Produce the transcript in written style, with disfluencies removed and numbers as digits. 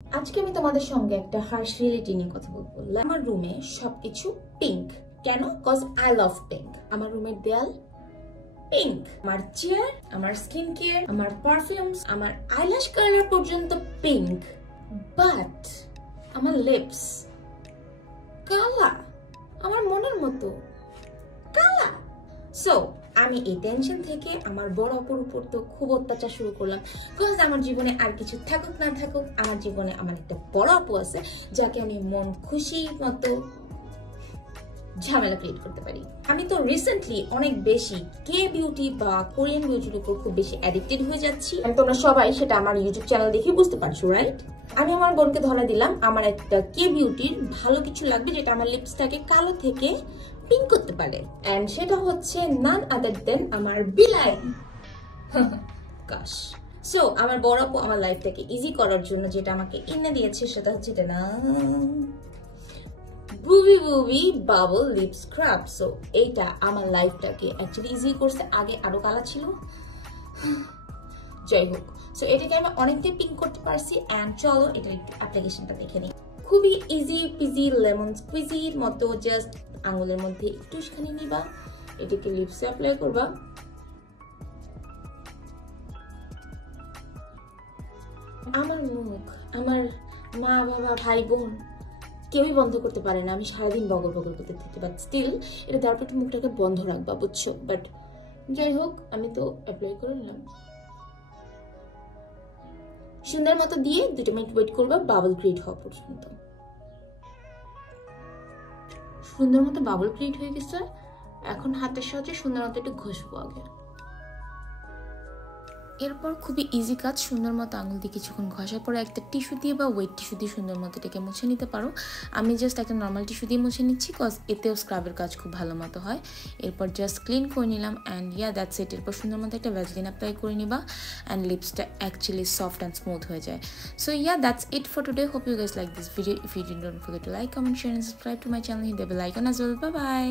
আজকে আমি তোমাদের সঙ্গে একটা হার্শ রিয়েলিটি নিয়ে কথা বলবো। আমার রুমে সবকিছু পিঙ্ক। কেন? Cause I love pink. আমার রুমের দেয়াল পিঙ্ক, আমার চেয়ার, আমার স্কিন কেয়ার, আমার পারফিউমস, আমার আইল্যাশ কালার পর্যন্ত পিঙ্ক। বাট আমার লিপস কালা, আমার মনের মতো কালা। সো আমি এই টেনশন থেকে আমার বড় অপর উপর তো খুব অত্যাচার শুরু করলাম। বিকজ আমার জীবনে আর কিছু থাকুক না থাকুক, আমার জীবনে আমার একটা বড় আপু আছে যাকে আমি মন খুশি মতো ঝামেলা ক্রিয়েট করতে পারি। আমি তো রিসেন্টলি অনেক বেশি কে বিউটি বা কোরিয়ান বিউটির উপর খুব বেশি অ্যাডিক্টেড হয়ে যাচ্ছি। তোমরা সবাই সেটা আমার ইউটিউব চ্যানেল দেখে বুঝতে পারছো, রাইট? আমি আমার বোনকে ধরা দিলাম আমার একটা কে বিউটির ভালো কিছু লাগবে যেটা আমার লিপসটাকে কালো থেকে পিঙ্ক করতে পারে, এন্ড সেটা হচ্ছে নান আদার দেন আমার বিলাই। গাশ। সো আমার বড় আপু আমার লাইফটাকে ইজি করার জন্য যেটা আমাকে এনে দিয়েছে সেটা হচ্ছে এটা না বুবি বাবল লিপ স্ক্রাব। সো এইটা আমার লাইফটাকে অ্যাকচুয়ালি ইজি করছে। আগে আরো কালা ছিল, যাই হোক। সো এটাকে আমি অনেকটাই পিঙ্ক করতে পারছি। এন্ড চলো এটা একটু অ্যাপ্লিকেশনটা দেখে নিই। খুবই ইজি পিজি লেমন স্কুইজির মতো জাস্ট আঙুলের মধ্যে একটুখানি নিবা, এটাকে লিপসে অ্যাপ্লাই করবা। আমার মুখ, আমার মা বাবা ভাই বোন কেউই বন্ধ করতে পারে না। আমি সারাদিন বগল বগল করতে থাকি, বাট স্টিল এটা তারপর একটু মুখটাকে বন্ধ রাখবা, বুঝছো? বাট যাই হোক, আমি তো অ্যাপ্লাই করে নিলাম সুন্দর মতো দিয়ে 2 মিনিট ওয়েট করবা বাবল ক্রিয়েট হওয়া পর্যন্ত। সুন্দর মতো বাবল ক্রিয়েট হয়ে গেছে। এখন হাতের সাহায্যে সুন্দর মতো একটু ঘষবো আগে। এরপর খুবই ইজি কাজ, সুন্দর মতো আঙুল দিয়ে কিছুক্ষণ ঘষার পরে একটা টিস্যু দিয়ে বা ওয়েট টিস্যু দিয়ে সুন্দর মতো এটাকে মুছে নিতে পারো। আমি জাস্ট একটা নর্মাল টিস্যু দিয়ে মুছে নিচ্ছি, কজ এতেও স্ক্রাবের কাজ খুব ভালো মতো হয়। এরপর জাস্ট ক্লিন করে নিলাম অ্যান্ড ইয়া দ্যাটস ইট। এরপর সুন্দর মতো একটা ভ্যাসলিন অ্যাপ্লাই করে নিবা অ্যান্ড লিপসটা অ্যাকচুয়ালি সফট অ্যান্ড স্মুথ হয়ে যায়। So yeah that's it for today. Hope you guys like this video. If you didn't forget to like, comment, share and subscribe to my channel, hit the bell icon as well. Bye by.